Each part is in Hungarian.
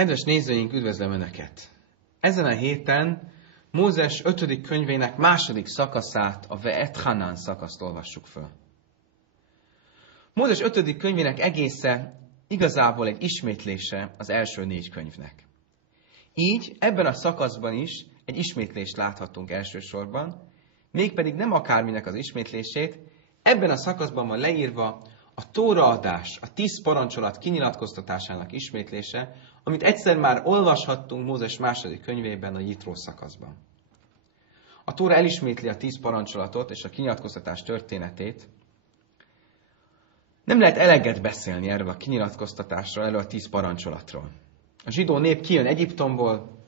Kedves nézőink, üdvözlöm Önöket! Ezen a héten Mózes 5. könyvének második szakaszát, a Ve'et Hanan szakaszt olvassuk föl. Mózes 5. könyvének egésze igazából egy ismétlése az első 4 könyvnek. Így ebben a szakaszban is egy ismétlést láthatunk elsősorban, mégpedig nem akárminek az ismétlését, ebben a szakaszban van leírva a tóraadás, a 10 parancsolat kinyilatkoztatásának ismétlése, amit egyszer már olvashattunk Mózes 2. könyvében, a Jitró szakaszban. A Tóra elismétli a 10 parancsolatot és a kinyilatkoztatás történetét. Nem lehet eleget beszélni erről a kinyilatkoztatásról, erről a 10 parancsolatról. A zsidó nép kijön Egyiptomból,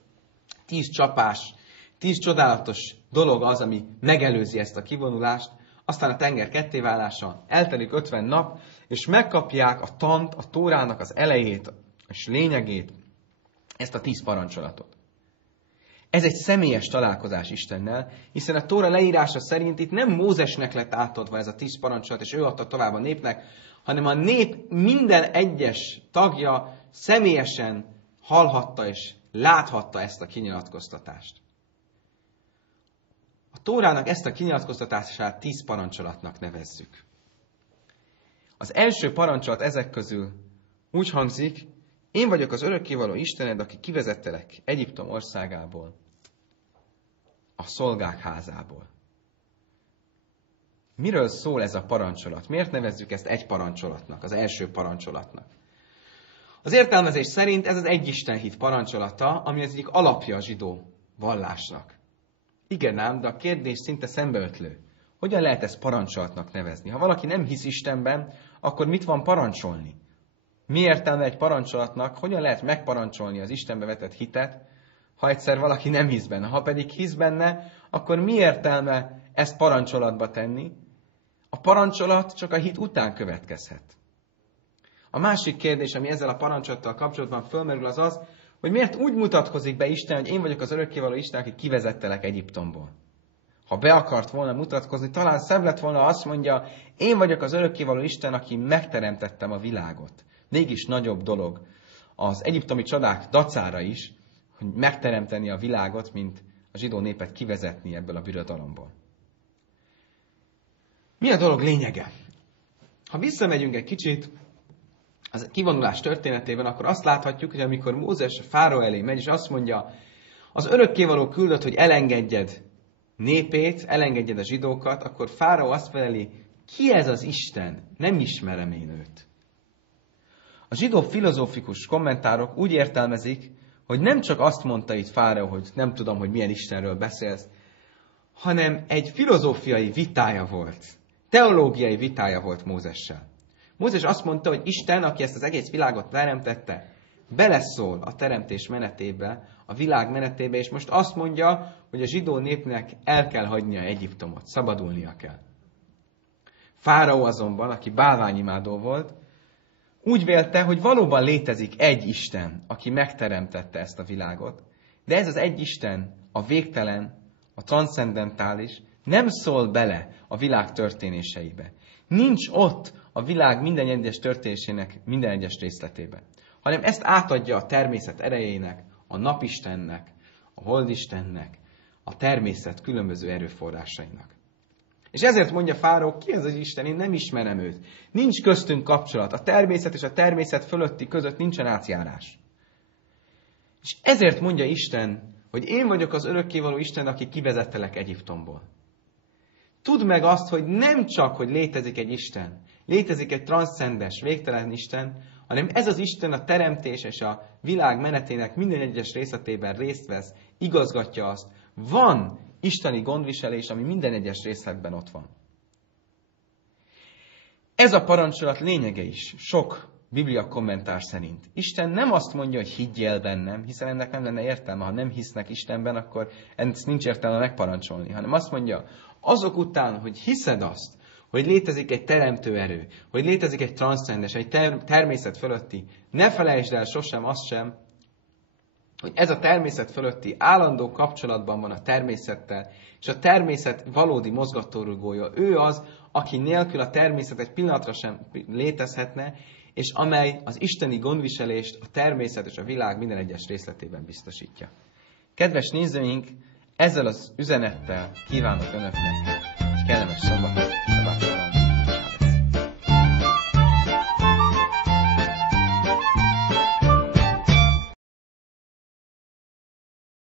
10 csapás, 10 csodálatos dolog az, ami megelőzi ezt a kivonulást, aztán a tenger kettéválása, eltelik 50 nap, és megkapják a tant, a Tórának az elejét és lényegét, ezt a 10 parancsolatot. Ez egy személyes találkozás Istennel, hiszen a Tóra leírása szerint itt nem Mózesnek lett átadva ez a 10 parancsolat, és ő adta tovább a népnek, hanem a nép minden egyes tagja személyesen hallhatta és láthatta ezt a kinyilatkoztatást. A Tórának ezt a kinyilatkoztatását 10 parancsolatnak nevezzük. Az első parancsolat ezek közül úgy hangzik: én vagyok az örökkévaló Istened, aki kivezettelek Egyiptom országából, a szolgák házából. Miről szól ez a parancsolat? Miért nevezzük ezt egy parancsolatnak, az első parancsolatnak? Az értelmezés szerint ez az egyistenhit parancsolata, ami az egyik alapja a zsidó vallásnak. Igen ám, de a kérdés szinte szembeötlő. Hogyan lehet ezt parancsolatnak nevezni? Ha valaki nem hisz Istenben, akkor mit van parancsolni? Mi értelme egy parancsolatnak? Hogyan lehet megparancsolni az Istenbe vetett hitet, ha egyszer valaki nem hisz benne? Ha pedig hisz benne, akkor mi értelme ezt parancsolatba tenni? A parancsolat csak a hit után következhet. A másik kérdés, ami ezzel a parancsolattal kapcsolatban fölmerül, az az, hogy miért úgy mutatkozik be Isten, hogy én vagyok az örökkévaló Isten, aki kivezettelek Egyiptomból. Ha be akart volna mutatkozni, talán szebb lett volna, azt mondja, én vagyok az örökkévaló Isten, aki megteremtettem a világot. Mégis nagyobb dolog az egyiptomi csodák dacára is, hogy megteremteni a világot, mint a zsidó népet kivezetni ebből a birodalomból. Mi a dolog lényege? Ha visszamegyünk egy kicsit az kivonulás történetében, akkor azt láthatjuk, hogy amikor Mózes Fáraó elé megy, és azt mondja, az örökkévaló küldött, hogy elengedjed népét, elengedjed a zsidókat, akkor Fáraó azt feleli, ki ez az Isten? Nem ismerem én őt. A zsidó filozófikus kommentárok úgy értelmezik, hogy nem csak azt mondta itt Fáraó, hogy nem tudom, hogy milyen Istenről beszélsz, hanem egy filozófiai vitája volt, teológiai vitája volt Mózessel. Mózes azt mondta, hogy Isten, aki ezt az egész világot teremtette, beleszól a teremtés menetébe, a világ menetébe, és most azt mondja, hogy a zsidó népnek el kell hagynia Egyiptomot, szabadulnia kell. Fáraó azonban, aki bálványimádó volt, úgy vélte, hogy valóban létezik egy Isten, aki megteremtette ezt a világot, de ez az egy Isten, a végtelen, a transzcendentális, nem szól bele a világ történéseibe. Nincs ott a világ minden egyes történésének minden egyes részletébe, hanem ezt átadja a természet erejének, a napistennek, a holdistennek, a természet különböző erőforrásainak. És ezért mondja Fáraó, ki ez az Isten, én nem ismerem őt. Nincs köztünk kapcsolat. A természet és a természet fölötti között nincsen átjárás. És ezért mondja Isten, hogy én vagyok az örökkévaló Isten, aki kivezettelek Egyiptomból. Tudd meg azt, hogy nem csak, hogy létezik egy Isten, létezik egy transzcendes, végtelen Isten, hanem ez az Isten a teremtés és a világ menetének minden egyes részletében részt vesz, igazgatja azt. Van isteni gondviselés, ami minden egyes részletben ott van. Ez a parancsolat lényege is, sok Biblia kommentár szerint. Isten nem azt mondja, hogy higgyél bennem, hiszen ennek nem lenne értelme. Ha nem hisznek Istenben, akkor ezt nincs értelme megparancsolni, hanem azt mondja, azok után, hogy hiszed azt, hogy létezik egy teremtő erő, hogy létezik egy transzcendes, egy természet fölötti, ne felejtsd el sosem azt sem, hogy ez a természet fölötti állandó kapcsolatban van a természettel, és a természet valódi mozgatórugója. Ő az, aki nélkül a természet egy pillanatra sem létezhetne, és amely az isteni gondviselést a természet és a világ minden egyes részletében biztosítja. Kedves nézőink, ezzel az üzenettel kívánok Önöknek egy kellemes szombatot!